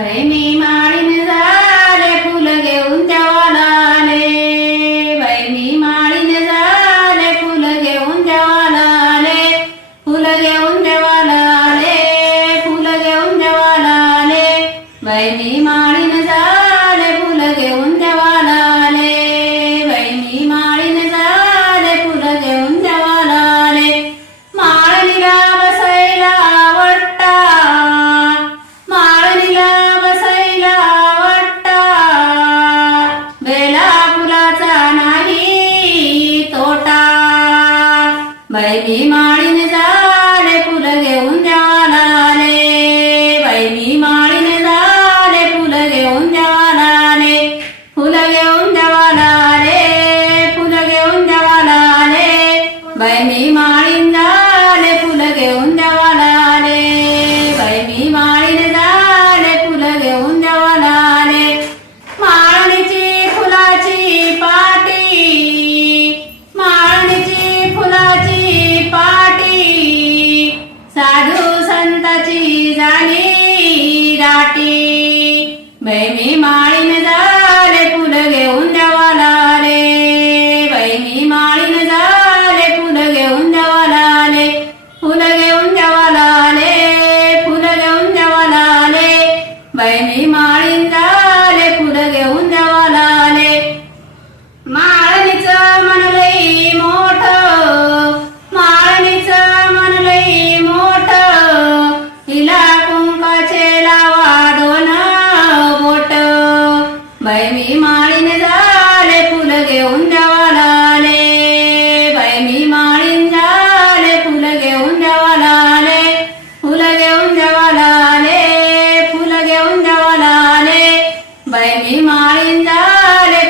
बाई मी माळीन झाले फुल घेऊन देवाला आले बाई मी माळीन झाले फुल घेऊन देवाला आले फुल घेऊन देवाला आले फुल घेऊन देवाला आले बाई मी माळीन झाले फुल घेऊन देवाला बाई मी माळीन झाले फुल घेऊन देवाला आले बाई मी माळीन झाले फुल घेऊन देवाला आले फुल घेऊन देवाला आले फुल घेऊन देवाला आले बाई मी माळीन झाले फुल घेऊन देवाला आले बाई मी माळीन बाई मी माळीन झाले फुल घेऊन देवाला लाले माळणीच मन मोठ माळणीचं मन मोठ. हिला कुंकाचे लावा दोन बोट. बाई मी बाई मी माळीन झाले